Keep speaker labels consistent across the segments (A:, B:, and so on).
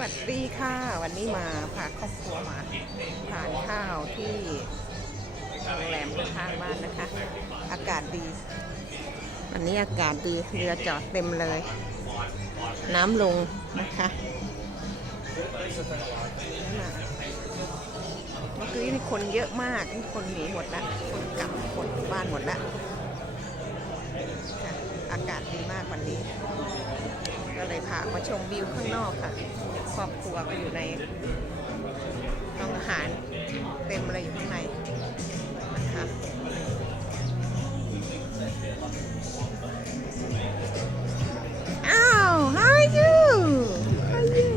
A: สวัสดีค่ะ วันนี้มาพาครอบครัวมาทานข้าวที่โรงแรมข้างบ้านนะคะ อากาศดี วันนี้อากาศดีเรือจอดเต็มเลย น้ำลงนะคะเมื่อกี้นี่คนเยอะมากนี่คนหนีหมดละคนกลับคนบ้านหมดละอากาศดีมากวันนี้ ก็เลยพามาชมวิวข้างนอกค่ะ ครอบครัวก็อยู่ในห้องอาหารเต็มเลยอยู่ข้างในนะคะอ้าว how are you how are you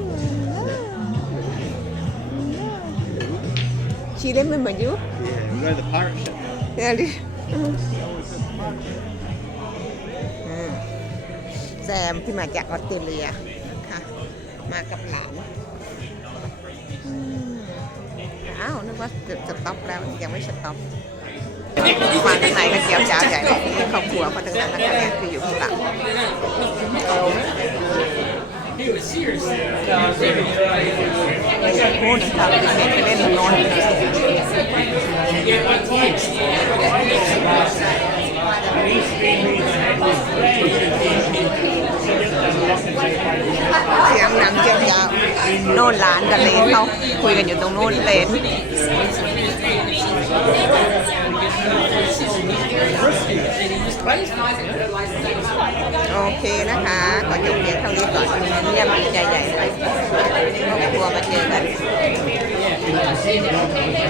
A: she remember you
B: Yeah, we go to the pirate ship.
A: really อืมแซมที่มาจากออสเตรเลีย มากับหลานอ้าวนึกว่าจะสต็อปแล้วยังไม่สต็อปมาทางไหนก็เจียวจ้าใหญ่เลยนี่ครอบครัวเขาทั้งนั้นนะคะเนี่ยคืออยู่ข้างหลังโอ้นี่ครับเด็กไปเล่นถนนเานเจียวจ้าวโน่นหลานกับเลนเขาคุยกันอยู่ตรงโน้นเลนโอเคนะคะ ขอจบเพียงเท่านี้ก่อนเยี่ยมใหญ่ๆไปครอบครัวมาเจอกัน